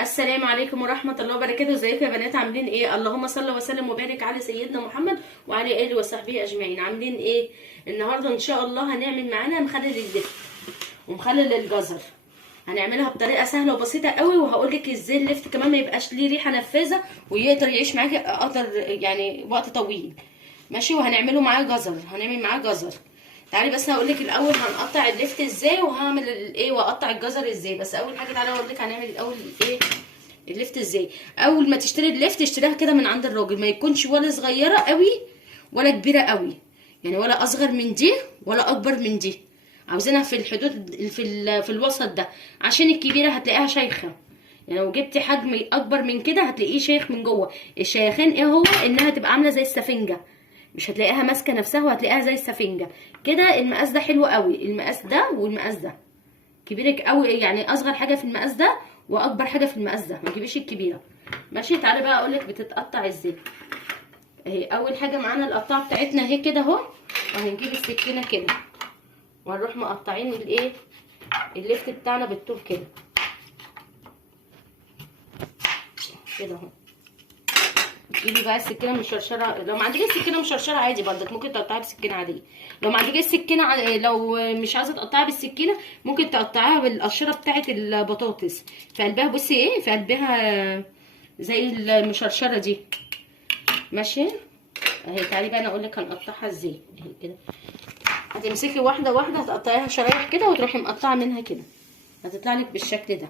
السلام عليكم ورحمة الله وبركاته. ازيكم يا بنات؟ عاملين ايه؟ اللهم صل وسلم وبارك على سيدنا محمد وعلى اله وصحبه اجمعين. عاملين ايه النهارده؟ ان شاء الله هنعمل معانا مخلل اللفت ومخلل الجزر. هنعملها بطريقه سهله وبسيطه قوي، وهقول لك ازاي اللفت كمان ما يبقاش ليه ريحه نفاذه ويقدر يعيش معاكي يعني وقت طويل. ماشي. وهنعمله معاه جزر، هنعمل معاه جزر. تعالي بس هقول لك الاول هنقطع اللفت ازاي، وهعمل الايه واقطع الجزر ازاي. بس اول حاجه تعالي اقول لك هنعمل الاول ايه اللفت ازاي. اول ما تشتري اللفت اشتريها كده من عند الراجل، ما يكونش ولا صغيره قوي ولا كبيره قوي، يعني ولا اصغر من دي ولا اكبر من دي. عاوزينها في الحدود في الوسط ده، عشان الكبيره هتلاقيها شيخه. يعني لو جبتي حجم اكبر من كده هتلاقيه شيخ من جوه. الشيخان ايه هو؟ انها تبقى عامله زي السفنجه، مش هتلاقيها ماسكه نفسها وهتلاقيها زي السفنجه كده. المقاس ده حلو قوي، المقاس ده والمقاس ده. كبيرك قوي يعني اصغر حاجه في المقاس ده واكبر حاجه في المقاس ده، ما تجيبيش الكبيره. ماشي. تعالي بقى اقول لك بتتقطع ازاي. اهي اول حاجه معانا القطاعه بتاعتنا اهي كده اهو. وهنجيب السكينه كده وهنروح مقطعين الايه اللفت بتاعنا بالطول كده كده اهو. تجيبي بقى السكينه مشرشره، لو ما عندكيش سكينه مشرشره عادي برضك ممكن تقطعيها بسكينه عاديه. لو ما عندكيش سكينه لو مش عايزه تقطعيها بالسكينه ممكن تقطعيها بالقشره بتاعه البطاطس في قلبها. بصي ايه في قلبها زي المشرشره دي. ماشي. اهي تعالي بقى انا اقول لك هنقطعها ازاي. اهي كده هتمسكي واحده واحده هتقطعيها شرايح كده وتروحي مقطعه منها كده، هتطلع لك بالشكل ده.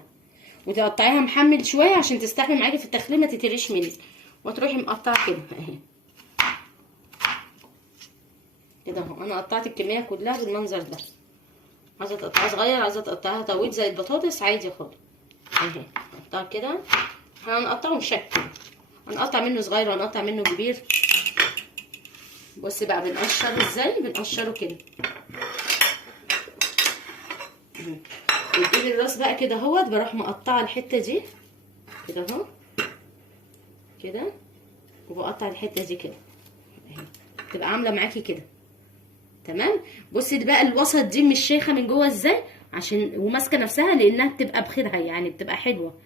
وتقطعيها محمل شويه عشان تستحمل معاكي في التخليل ما تتريش منك، وتروحي مقطعه كده اهي كده اهو. انا قطعت الكميه كلها بالمنظر ده. عايزه تقطعها صغير عايزه تقطعها طويل زي البطاطس عادي خالص. اهي نقطعها كده. هنقطعه مشكل، هنقطع منه صغير وهنقطع منه كبير. بصي بقى بنقشره ازاي، بنقشره كده. بتجيبي الراس بقى كده اهوت، بروح مقطعه الحته دي كده اهو كده، وبقطع الحته دي كده اهي، تبقى عامله معاكي كده تمام. بصي بقى الوسط دي مش شيخه من جوه ازاي، عشان وماسكه نفسها لانها بتبقى بخيرها يعني بتبقى حلوه.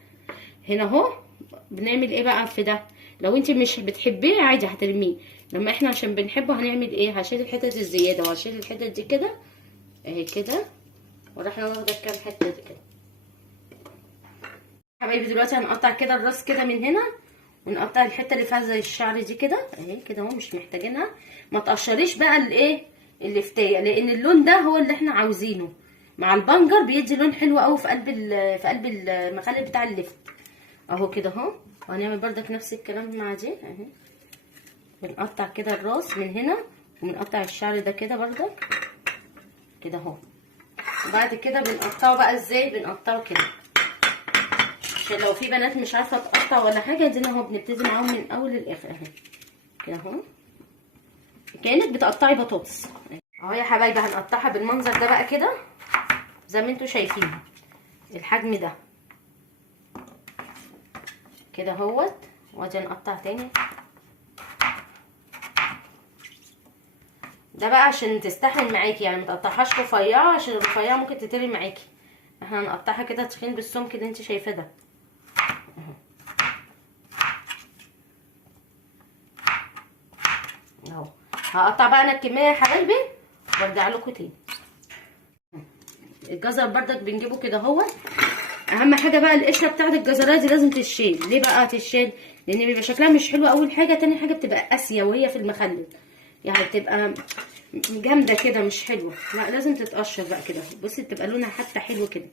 هنا اهو بنعمل ايه بقى في ده. لو انت مش بتحبيه عادي هترميه، لما احنا عشان بنحبه هنعمل ايه، هشيل الحتت الزياده وهشيل الحتت دي كده اهي كده، وراح واخده كام حته دي كده. حبايبي دلوقتي هنقطع كده الراس كده من هنا، ونقطع الحته اللي فيها زي الشعر دي كده اهي كده اهو، مش محتاجينها. ما تقشريش بقى الايه اللفتايه، لان اللون ده هو اللي احنا عاوزينه مع البنجر، بيدي لون حلو قوي في قلب المخلل بتاع اللفت اهو كده اهو. وهنعمل بردك نفس الكلام مع دي اهي. بنقطع كده الراس من هنا، وبنقطع الشعر ده كده بردك كده اهو. وبعد كده بنقطعه بقى ازاي، بنقطعه كده عشان لو في بنات مش عارفه تقطع ولا حاجه، دينا اهو بنبتدي معاهم من اول للاخر اهي كده اهو، كانك بتقطعي بطاطس اهو يا حبايبي. هنقطعها بالمنظر ده بقى كده زي ما انتوا شايفين الحجم ده كده اهوت. وادي نقطع تاني ده بقى عشان تستحمل معاكي، يعني متقطعهاش رفيعه عشان الرفيعه ممكن تترمي معاكي. احنا هنقطعها كده تخين بالسمك اللي انت شايفاه ده اهو. هقطع بقى انا الكميه يا حبايبي وارجع لكم تاني. الجزر بردك بنجيبه كده اهو. اهم حاجه بقى القشره بتاعت الجزرايه دي لازم تتشيل. ليه بقى تتشيل؟ لان بيبقى شكلها مش حلو اول حاجه، تاني حاجه بتبقى قاسيه وهي في المخلل، يعني بتبقى جامده كده مش حلوه. لا لازم تتقشر بقى كده. بصي بتبقى لونها حتى حلو كده.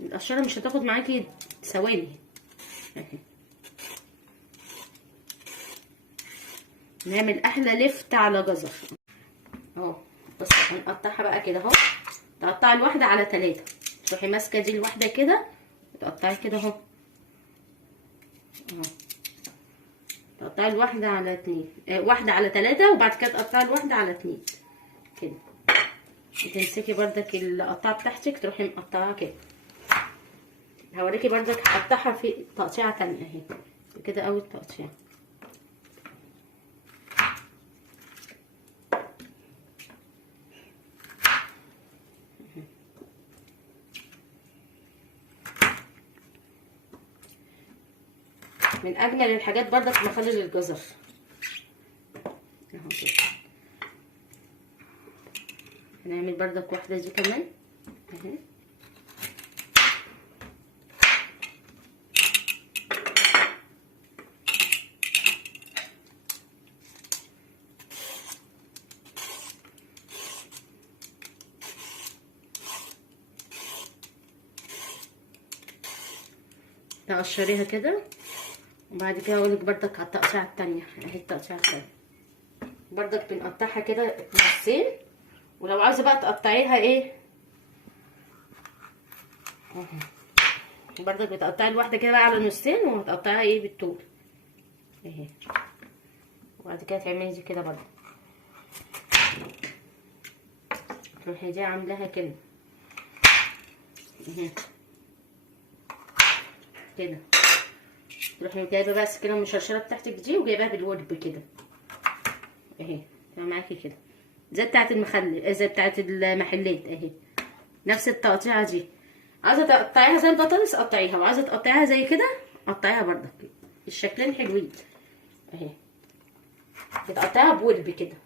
القشره مش هتاخد معاكي ثواني اهي. نعمل احلى لفت على جزر اهو. بص هنقطعها بقى كده اهو. تقطعي الواحده على 3، تروحي ماسكه دي الواحده كده وتقطعي كده اهو اهو. تقطعي الواحده على 2 واحده على 3، وبعد كده تقطعي الواحده على 2 كده. وتمسكي بردك القطعه بتاعتك تروحي مقطعاها كده. هوريكي بردك هقطعها في تقطيعه تانية اهي كده. اول تقطيع من اجمل الحاجات برضك مخلل الجزر اهو كده. هنعمل برضك واحده دي كمان اهي. تقشريها كده وبعد كده اقولك برضك على التقطيعه التانية اهي. التقطيعه التانية برضك بنقطعها كده نصين، ولو عايزه بقى تقطعيها ايه اهو برضك بتقطعي الواحده كده بقى على نصين وهتقطعيها ايه بالطول اهي. وبعد كده تعملي دي كده برضه، تروحي دي عاملاها كده اهي كده. تروحي جايبه بقى السكينه المشرشره بتاعتك دي وجايباها بالورب كده اهي معاكي كده، زي بتاعه المخلل زي بتاعه المحلات اهي. نفس التقطيعه دي، عايزه تقطعيها زي البطاطس قطعيها، وعايزه تقطعيها زي كده قطعيها برضك. الشكلين حلوين اهي. بتقطعيها بورب كده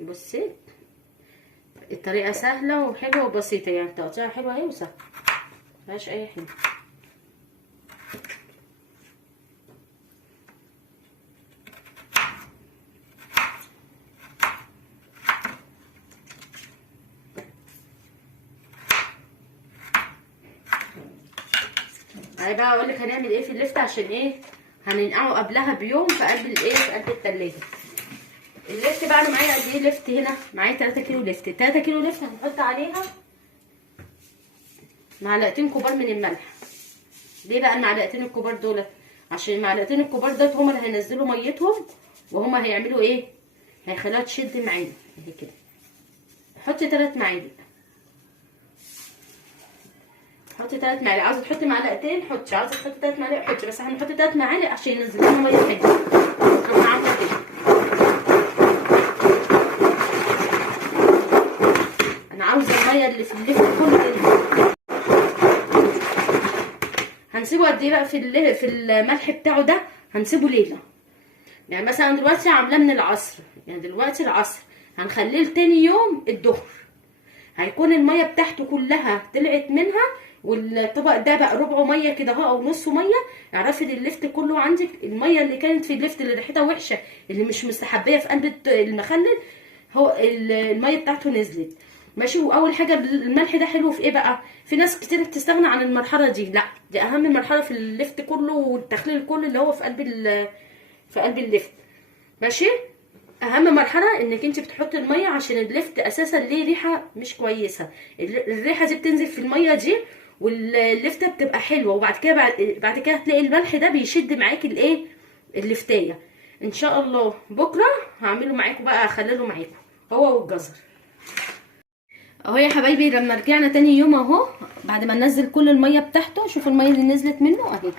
بصي. الطريقه سهله وحلوه وبسيطه يعني، تقطيعها حلوه اهي وسهله مفيهاش اي حاجه. انا بقى اقولك هنعمل ايه في اللفت عشان ايه. هننقعه قبلها بيوم في قلب الايه في قلب التلاجة. اللفت بقى انا معايا قد ايه لفت هنا؟ معايا 3 كيلو لفت. 3 كيلو لفت هنحط عليها معلقتين كبار من الملح. ليه بقى المعلقتين الكبار دول؟ عشان المعلقتين الكبار دول هما اللي هينزلوا ميتهم، وهما هيعملوا ايه؟ هيخليها تشد معانا اهي كده. حطي 3 معالق. حطي 3 معالق، عاوزه تحطي معلقتين حطي، عاوزه تحطي 3 معالق حطي، بس احنا هنحط 3 معالق عشان ينزل لنا ميه حلوه. انا عامله كده، انا عاوزه الميه اللي في اللفت كله تنزل. هنسيبه قد ايه بقى في الملح بتاعه ده؟ هنسيبه ليله. يعني مثلا دلوقتي عاملاه من العصر، يعني دلوقتي العصر هنخليه لتاني يوم الظهر، هيكون الميه بتاعته كلها طلعت منها، والطبق ده بقى ربعه ميه كده اهو او نصه ميه. اعرفي ان اللفت كله عندك الميه اللي كانت في اللفت اللي ريحتها وحشه اللي مش مستحبيه في قلب المخلل، هو الميه بتاعته نزلت ماشي. واول حاجه الملح ده حلو في ايه بقى؟ في ناس كتير بتستغنى عن المرحله دي، لا دي اهم مرحله في اللفت كله والتخليل كله اللي هو في قلب اللفت ماشي. اهم مرحله انك انت بتحطي الميه، عشان اللفت اساسا ليه ريحه مش كويسه. الريحه دي بتنزل في الميه دي واللفته بتبقى حلوه، وبعد كده بعد كده هتلاقي الملح ده بيشد معاكي الايه اللفتايه. ان شاء الله بكره هعمله معاكم بقى، اخلله معاكم هو والجزر اهو يا حبايبي. لما رجعنا تاني يوم اهو بعد ما ننزل كل الميه بتاعته، شوفوا الميه اللي نزلت منه اهي.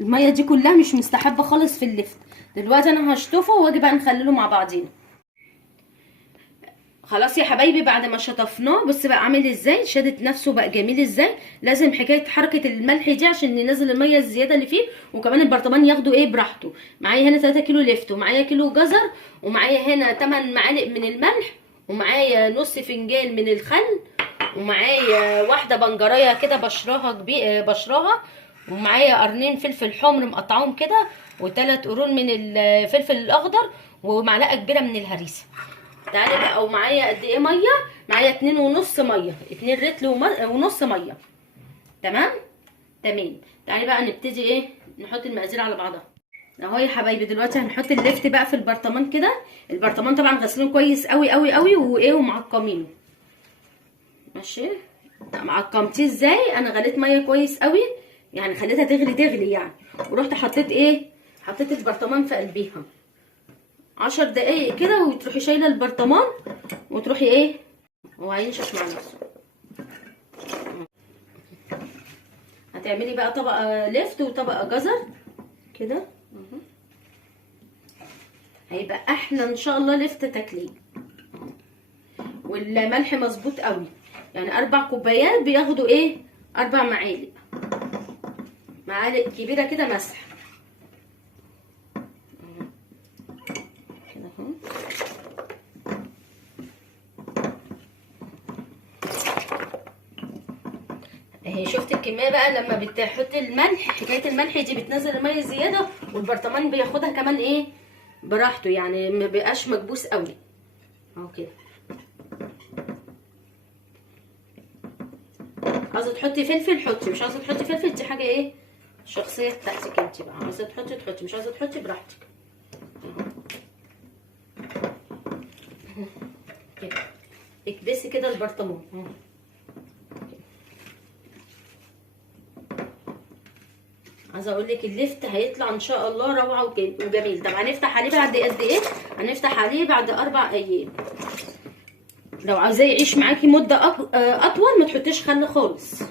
الميه دي كلها مش مستحبه خالص في اللفت. دلوقتي انا هشطفه واجي بقى نخلله مع بعضينا. خلاص يا حبايبي بعد ما شطفناه بص بقى عامل ازاي، شادت نفسه بقى جميل ازاي. لازم حكايه حركه الملح دي عشان ننزل الميه الزياده اللي فيه، وكمان البرطمان ياخده ايه براحته. معايا هنا 3 كيلو لفت، ومعايا كيلو جزر، ومعايا هنا 8 معالق من الملح، ومعايا نص فنجان من الخل، ومعايا واحده بنجريه كده بشراها، ومعايا قرنين فلفل حمر مقطعهم كده، و3 قرون من الفلفل الاخضر، ومعلقه كبيره من الهريسه. تعالي بقى. ومعايا قد ايه ميه؟ معايا 2.5 ميه، 2 رتل ونص ميه. تمام. تعالي بقى نبتدي ايه نحط المقادير على بعضها اهو يا حبايبي. دلوقتي هنحط اللفت بقى في البرطمان كده. البرطمان طبعا غسلينه كويس قوي قوي قوي وايه ومعقمينه ماشي. معقمتيه ازاي؟ انا غليت ميه كويس قوي يعني، خليتها تغلي يعني، ورحت حطيت البرطمان في قلبيها 10 دقايق كده، وتروحي شايله البرطمان وتروحي ايه هو هينشف مع نفسه. هتعملي بقى طبقه لفت وطبقه جزر كده اهو هيبقى احلى ان شاء الله لفته تاكليه. والملح مظبوط قوي، يعني 4 كوبايات بياخدوا ايه 4 معالق كبيره كده مسح كده اهو. اهي شفت الكميه بقى لما بتحط الملح، حكايه الملح دي بتنزل الميه زياده، والبرطمان بياخدها كمان ايه براحته، يعني ما بيبقاش مكبوس قوي اهو كده. عاوزه تحطي فلفل حطي، مش عاوزه تحطي فلفل دي حاجه ايه شخصيه بتاعتك انت بقى، عاوزه تحطي تحطي، مش عاوزه تحطي براحتك كده. اكبسي كده البرطمان اهو. عايزه اقول لك اللفت هيطلع ان شاء الله روعه وجميل. طب هنفتح عليه بعد قد ايه؟ هنفتح عليه بعد 4 ايام. لو عايزاه يعيش معاكي مده اطول ما تحطيش خل خالص.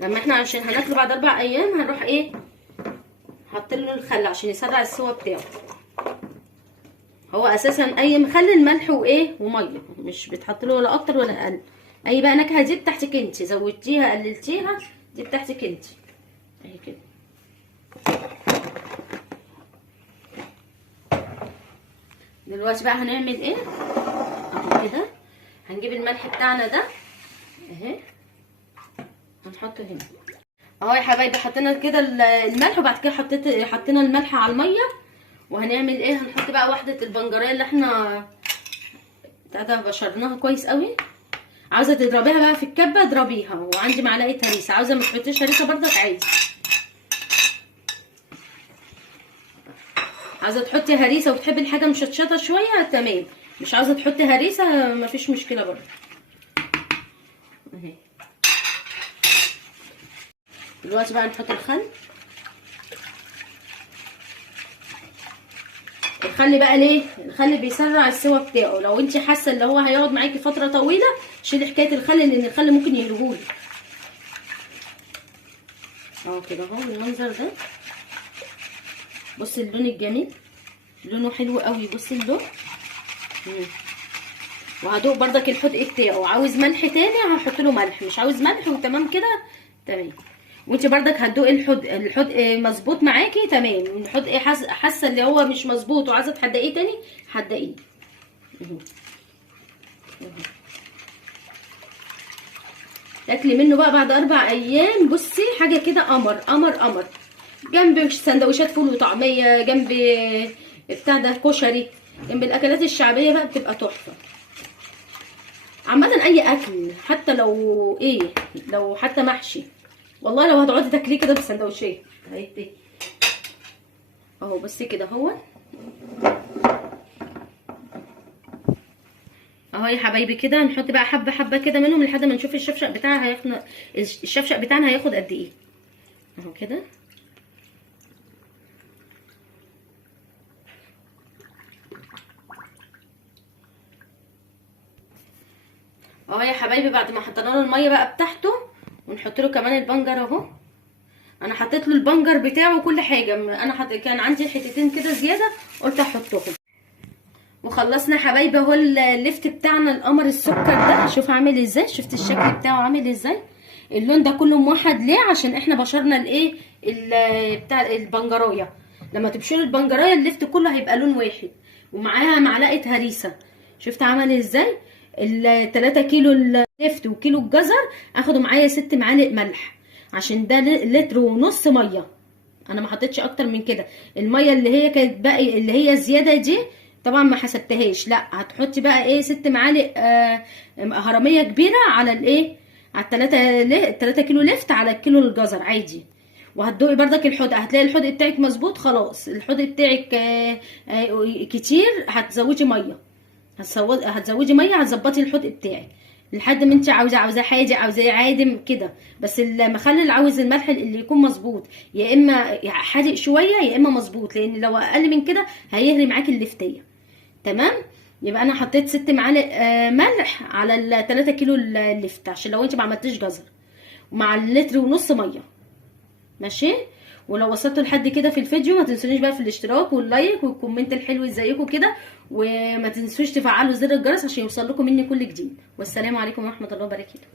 لما احنا عشان هناكله بعد 4 ايام هنروح ايه حاطين له الخل عشان يسرع السوا بتاعه. هو اساسا اي مخلل ملح وايه وميه، مش بتحط له ولا اكتر ولا اقل. اي بقى نكهه دي بتاعتك انت، زودتيها قللتيها دي بتاعتك انت اهي كده. دلوقتي بقى هنعمل ايه اهو كده. هنجيب الملح بتاعنا ده اهي هنحطه هنا اهو يا حبايبي. حطينا كده الملح، وبعد كده حطينا الملح على الميه. وهنعمل ايه هنحط بقى واحده البنجريه اللي احنا بشرناها كويس قوي. عاوزه تضربيها بقى في الكبه اضربيها، وعندي معلقه هريسه. عاوزه ما تحطيش هريسه برضك عادي. عاوزه تحطي هريسه وبتحبي الحاجه مشطشطه شويه تمام، مش عاوزه تحطي هريسه مفيش مشكله برضه اهي. دلوقتي بقى نحط الخل. الخل بقى ليه؟ الخل بيسرع السوا بتاعه. لو انت حاسه ان هو هيقعد معاكي فتره طويله شيلي حكايه الخل، لان الخل ممكن يقلبهولك اهو كده اهو بالمنظر ده. بصي اللون الجميل، لونه حلو قوي. بصي اللون. وهدوق بردك الحدق بتاعه. عاوز ملح تاني هحط له ملح، مش عاوز ملح وتمام كده تمام. وانت بردك هتدوقي الحدق مظبوط معاكي تمام. الحدق حاسه اللي هو مش مظبوط وعايزه تحدقيه تاني حدقيه. تاكلي منه بقى بعد 4 ايام. بصي حاجه كده قمر قمر قمر، جنب سندوتشات فول وطعميه، جنب بتاع ده كشري، جنب الاكلات الشعبيه بقى بتبقى تحفه. عامه اي اكل حتى لو ايه، لو حتى محشي والله لو هتقعدي تاكليه كده بالسندوتشات اهي اهو. بصي كده اهو اهو يا حبايبي. كده هنحط بقى حبه حبه كده منهم لحد ما نشوف الشفشق بتاعها هياخد، الشفشق بتاعنا هياخد قد ايه اهو كده اهو يا حبايبي. بعد ما حطينا له الميه بقى بتاعته ونحط له كمان البنجر اهو. انا حطيت له البنجر بتاعه وكل حاجه. انا كان عندي حتتين كده زياده قلت احطهم. وخلصنا يا حبايبي اهو اللفت بتاعنا القمر السكر ده. شوف عامل ازاي، شفت الشكل بتاعه عامل ازاي، اللون ده كله موحد. ليه؟ عشان احنا بشرنا الايه بتاع البنجرايه. لما تبشروا البنجرايه اللفت كله هيبقى لون واحد، ومعاها معلقه هريسه. شفت عمل ازاي. 3 كيلو اللفت وكيلو الجزر اخدوا معايا 6 معالق ملح، عشان ده لتر ونص ميه. انا ما حطيتش اكتر من كده. الميه اللي هي كانت باقي اللي هي زياده دي طبعا ما حسبتهاش، لا هتحطي بقى ايه 6 معالق هرميه كبيره على الايه، على 3 كيلو لفت على الكيلو الجزر عادي. وهتدوقي بردك الحدق، هتلاقي الحدق بتاعك مظبوط خلاص. الحدق بتاعك كتير هتزودي ميه، هتزودي ميه، هتظبطي الحدق بتاعك لحد ما انت عاوزاه حادق عاوزاه عادم كده. بس المخلل عاوز الملح اللي يكون مظبوط، يا اما حادق شويه يا اما مظبوط، لان لو اقل من كده هيهري معاكي اللفتيه تمام. يبقى انا حطيت 6 معالق ملح على 3 كيلو اللفت، عشان لو انت ما عملتيش جزر، ومع اللتر ونص ميه ماشي. ولو وصلتوا لحد كده في الفيديو ما تنسونيش بقى في الاشتراك واللايك والكومنت الحلو ازيكم كده، وما تنسوش تفعلوا زر الجرس عشان يوصل لكم مني كل جديد. والسلام عليكم ورحمه الله وبركاته.